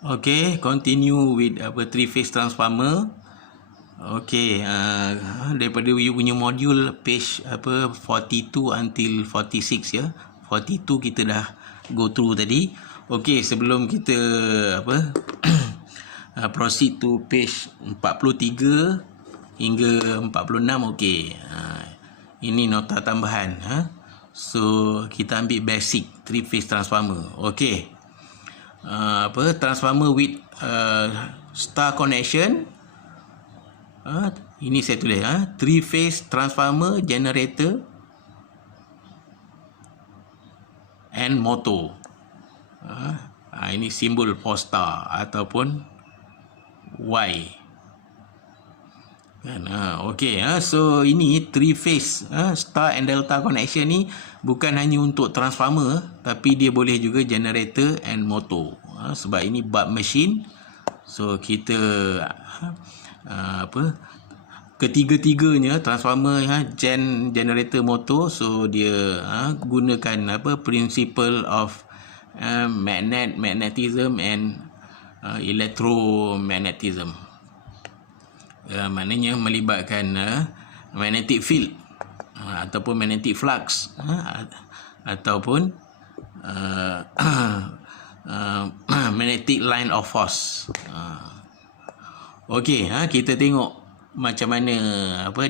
Okay, continue with three phase transformer. Okay, daripada you punya modul page 42 until 46 ya. 42 kita dah go through tadi. Okay, sebelum kita proceed to page 43 hingga 46. Okay, ini nota tambahan. So kita ambil basic three phase transformer. Okay, transformer with star connection. Ini saya tulis three phase transformer, generator and motor. Ini simbol for star ataupun Y kan. Okey, so ini three phase star and delta connection ni bukan hanya untuk transformer, tapi dia boleh juga generator and motor. Sebab ini bulb machine, so kita ketiga-tiganya transformer, generator, motor, so dia gunakan principle of magnetism and electromagnetism. Maknanya melibatkan magnetic field ataupun magnetic flux ataupun magnetic line of force. Okey, kita tengok macam mana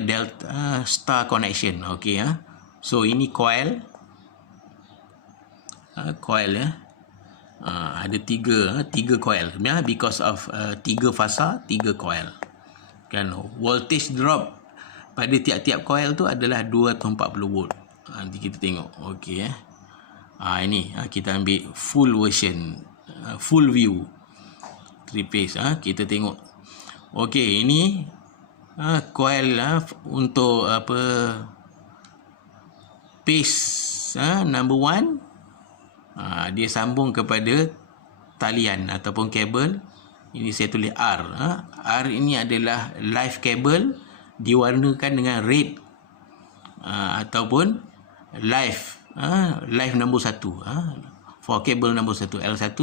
delta star connection. Okey, so ini coil. Coil ada tiga coil because of tiga fasa, tiga coil kan. Voltage drop pada tiap-tiap coil tu adalah 240 volt. Nanti kita tengok. Okey, ini kita ambil full version, full view three phase. Kita tengok. Okey, ini coil untuk phase number 1. Dia sambung kepada talian ataupun kabel. Ini saya tulis R. R ini adalah live kabel, diwarnakan dengan red ataupun live nombor 1. For kabel nombor 1 L1,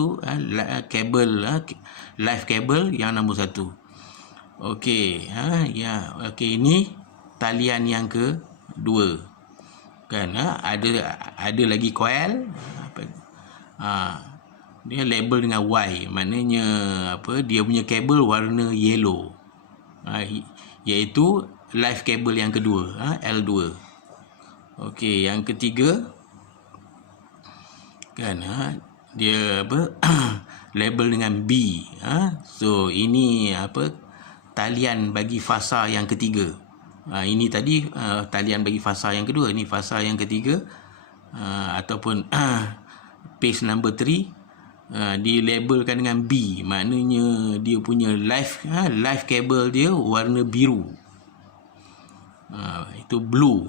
kabel live kabel yang nombor 1. Okey, okey, ini talian yang kedua kan. Ada lagi coil. Dia label dengan Y, maknanya dia punya kabel warna yellow, iaitu live kabel yang kedua, L2. Okey, yang ketiga kan, dia label dengan B. So ini talian bagi fasa yang ketiga. Ini tadi talian bagi fasa yang kedua, ini fasa yang ketiga, ataupun phase number 3 dilabelkan dengan B, maknanya dia punya live kabel dia warna biru, itu blue,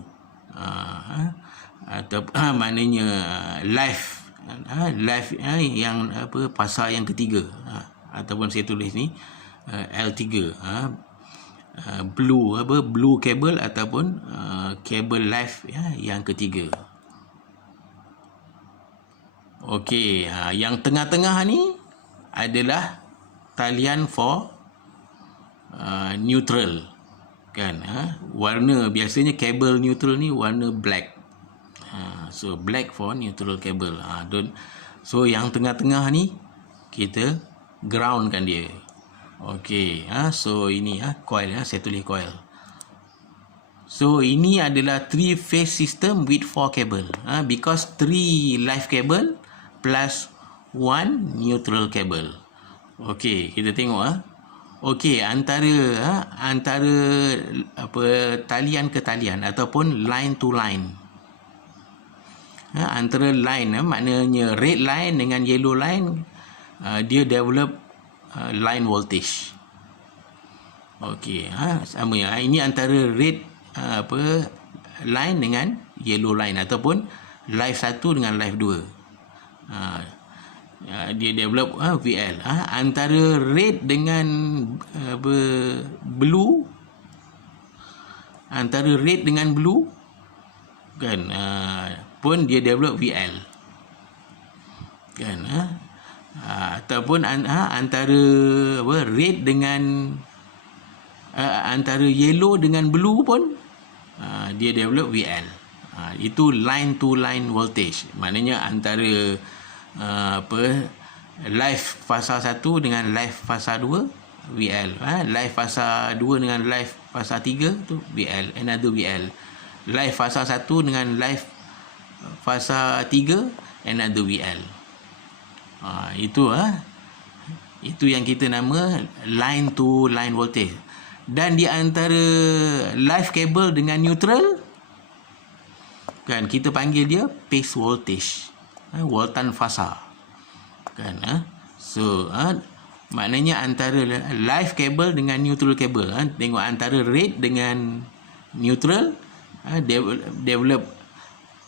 atau maknanya live yang fasa yang ketiga, ataupun saya tulis ni L3, blue kabel ataupun kabel live yang ketiga. Okey, yang tengah-tengah ni adalah talian for neutral kan. Warna biasanya kabel neutral ni warna black. So black for neutral kabel. So yang tengah-tengah ni kita groundkan dia. Okey, so ini coil, saya tulis coil. So ini adalah three phase system with 4 cable, because 3 live cable plus 1 neutral cable. Okey, kita tengok. Okey, antara talian ke talian ataupun line to line. Antara line, maknanya red line dengan yellow line, dia develop line voltage. Okey, sama ya. Ini antara red line dengan yellow line ataupun live 1 dengan live 2. Dia develop VL. Antara red dengan blue, antara red dengan blue kan, pun dia develop VL kan. ataupun antara red dengan antara yellow dengan blue pun dia develop VL. Itu line to line voltage, maknanya antara live fasa 1 dengan live fasa 2 VL. Live fasa 2 dengan live fasa 3 tu VL, another VL. Live fasa 1 dengan live fasa 3 another VL. Itu yang kita nama line to line voltage. Dan di antara live cable dengan neutral kan kita panggil dia phase voltage, voltan fasa kan. So maknanya antara live cable dengan neutral cable, tengok antara red dengan neutral develop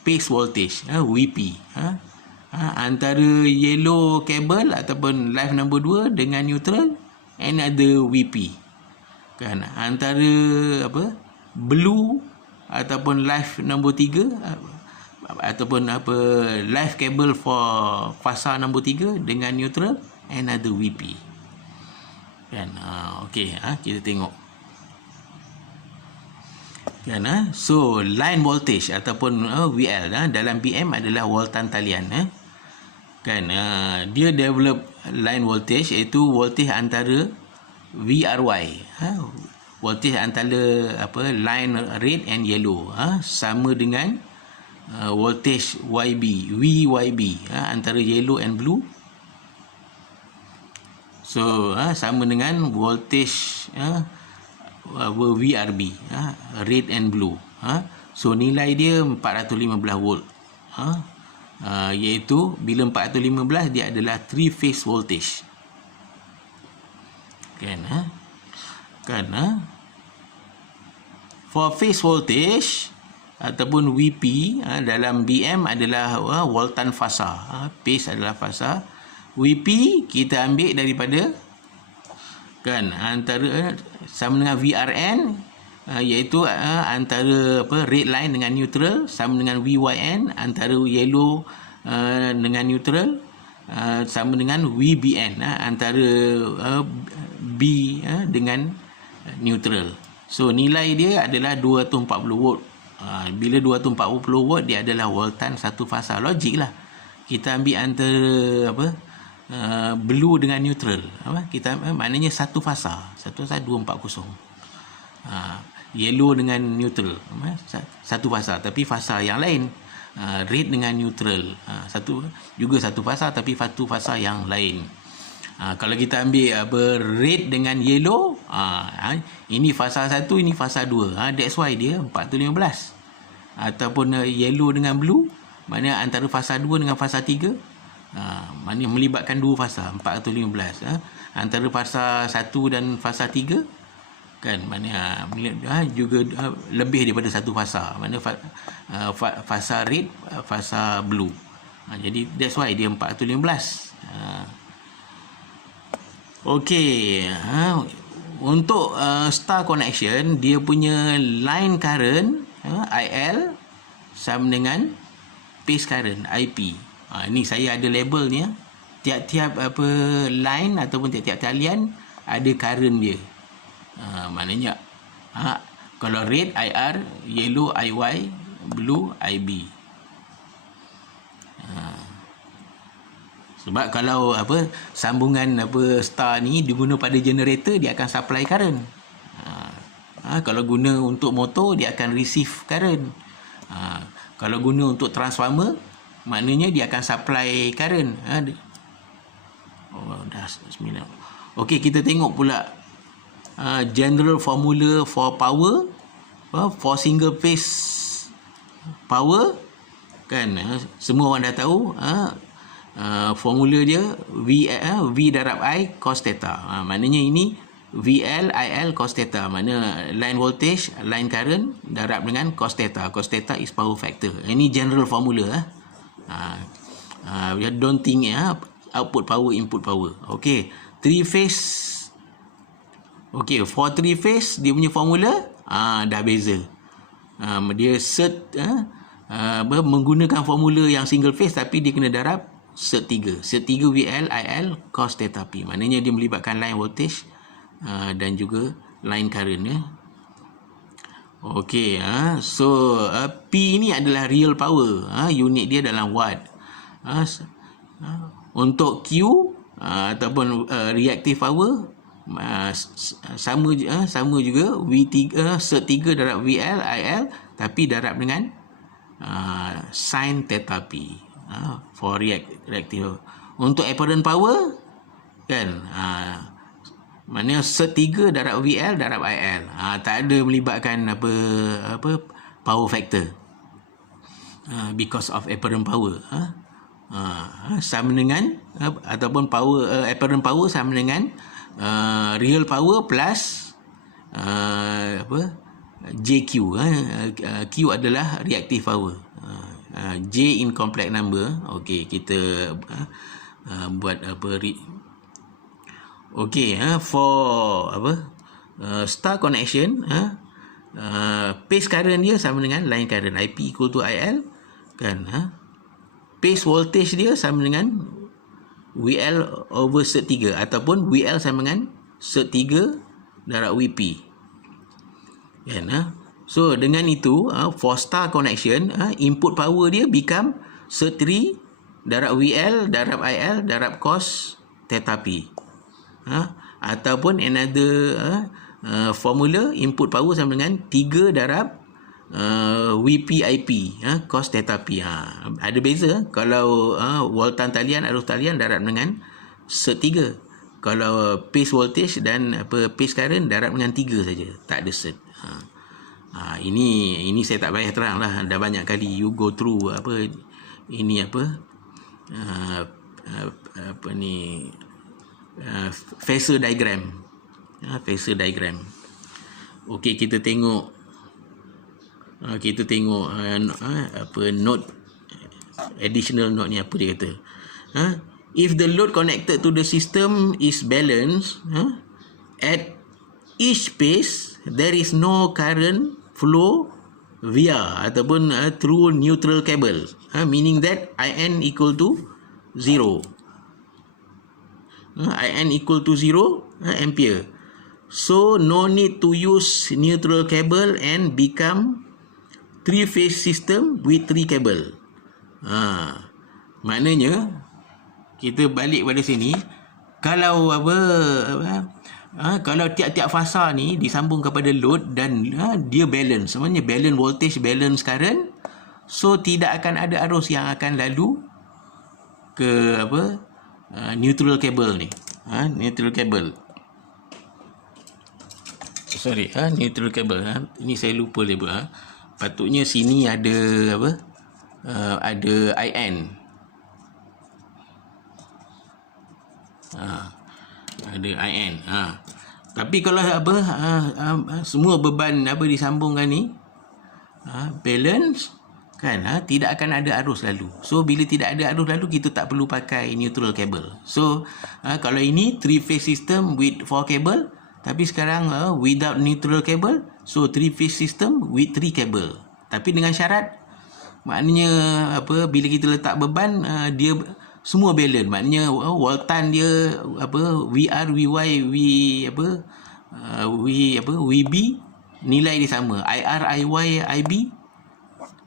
phase voltage, VP. Antara yellow cable ataupun live number 2 dengan neutral another VP kan. Antara blue ataupun live nombor 3 ataupun live cable for fasa nombor 3 dengan neutral another VP kan. Okey, kita tengok kan. So line voltage ataupun VL dalam BM adalah voltan talian kan. Dia develop line voltage iaitu voltage antara VRY, voltage antara line red and yellow sama dengan voltage YB, VYB antara yellow and blue. So sama dengan voltage VRB, red and blue. So nilai dia 415 volt, iaitu bila 415 dia adalah 3 phase voltage kan. For phase voltage ataupun VP dalam BM adalah voltan fasa, phase adalah fasa. VP kita ambil daripada kan antara sama dengan VRN, iaitu antara red line dengan neutral, sama dengan VYN antara yellow dengan neutral, sama dengan VBN antara B dengan neutral. So nilai dia adalah 240 volt. Bila 240 volt dia adalah voltan satu fasa. Logik lah. Kita ambil antara blue dengan neutral. Kita maknanya satu fasa 240. Yellow dengan neutral satu fasa tapi fasa yang lain. Red dengan neutral satu fasa tapi satu fasa yang lain. Kalau kita ambil red dengan yellow, ini fasa 1, ini fasa 2. That's why dia 415. Ataupun yellow dengan blue, maknanya antara fasa 2 dengan fasa 3, maknanya melibatkan dua fasa, 415. Antara fasa 1 dan fasa 3 kan, maknanya juga lebih daripada satu fasa, maknanya fasa red, fasa blue. Jadi that's why dia 415. Okey, untuk star connection dia punya line current IL sama dengan phase current IP. Ini saya ada labelnya. Tiap-tiap line ataupun tiap-tiap talian ada current dia. Maknanya kalau red IR, yellow IY, blue IB. Sebab kalau sambungan star ni diguna pada generator, dia akan supply current. Kalau guna untuk motor, dia akan receive current. Kalau guna untuk transformer, maknanya dia akan supply current. Dah 9. Okey, kita tengok pula general formula for power, for single phase power kan. Semua orang dah tahu formula dia V darab I cos theta. Maknanya ini VL IL cos theta. Maknanya line voltage, line current darab dengan cos theta. Cos theta is power factor. Ini general formula. Don't think output power, input power. Okey, 3 phase. Okey, for 3 phase dia punya formula dah beza. Dia menggunakan formula yang single phase tapi dia kena darab set 3 VL IL cos theta P. Maknanya dia melibatkan line voltage dan juga line current ya. Okey, so P ni adalah real power, unit dia dalam watt. Untuk Q ataupun reactive power sama juga V3 set 3 darab VL IL, tapi darab dengan sin theta P for reactive. Untuk apparent power kan, maknanya set 3 darab VL darab IL. Tak ada melibatkan apa power factor. Because of apparent power. Sama dengan ataupun power apparent power sama dengan real power plus JQ. Q adalah reactive power. J in complex number. Okey, kita buat Okey, for star connection, phase current dia sama dengan line current, IP equal to IL kan. Phase voltage dia sama dengan VL over set 3 ataupun VL sama dengan set 3 darab VP kan. So dengan itu for star connection, input power dia become set 3 darab VL darab IL darab cos theta P. Ataupun another formula, input power sama dengan 3 darab VP IP cos theta P. Ada beza kalau voltan talian, arus talian darab dengan set 3. Kalau phase voltage dan phase current darab dengan 3 saja, tak ada set. Ini saya tak payah terang lah, dah banyak kali you go through phasor diagram. Phasor diagram. Okey, kita tengok note, additional note ni apa dia kata. If the load connected to the system is balanced, at each phase there is no current flow via ataupun through neutral cable, meaning that IN equal to 0. IN equal to 0 ampere. So no need to use neutral cable and become 3-phase system with 3 cable. Maknanya kita balik pada sini, kalau kalau tiap-tiap fasa ni disambung kepada load dan dia balance, sebenarnya balance voltage, balance current, so tidak akan ada arus yang akan lalu ke neutral cable ni. Neutral cable. Sorry, neutral cable. Ini saya lupa label. Patutnya sini ada ada IN. Ada IN. Tapi kalau semua beban disambungkan ni, balance kan, tidak akan ada arus lalu. So bila tidak ada arus lalu, kita tak perlu pakai neutral cable. So kalau ini 3-phase system with 4 cable, tapi sekarang without neutral cable, so 3-phase system with 3 cable. Tapi dengan syarat, maknanya bila kita letak beban, dia semua balance. Maknanya voltan dia VR, VY, VB nilai dia sama. IR, IY, IB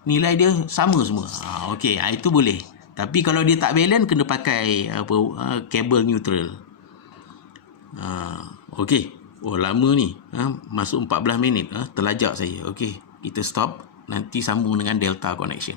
nilai dia sama semua. Okey, itu boleh. Tapi kalau dia tak balance, kena pakai kabel neutral. Okey. Oh, lama ni. Masuk 14 minit. Terlajak saya. Okey, kita stop. Nanti sambung dengan delta connection.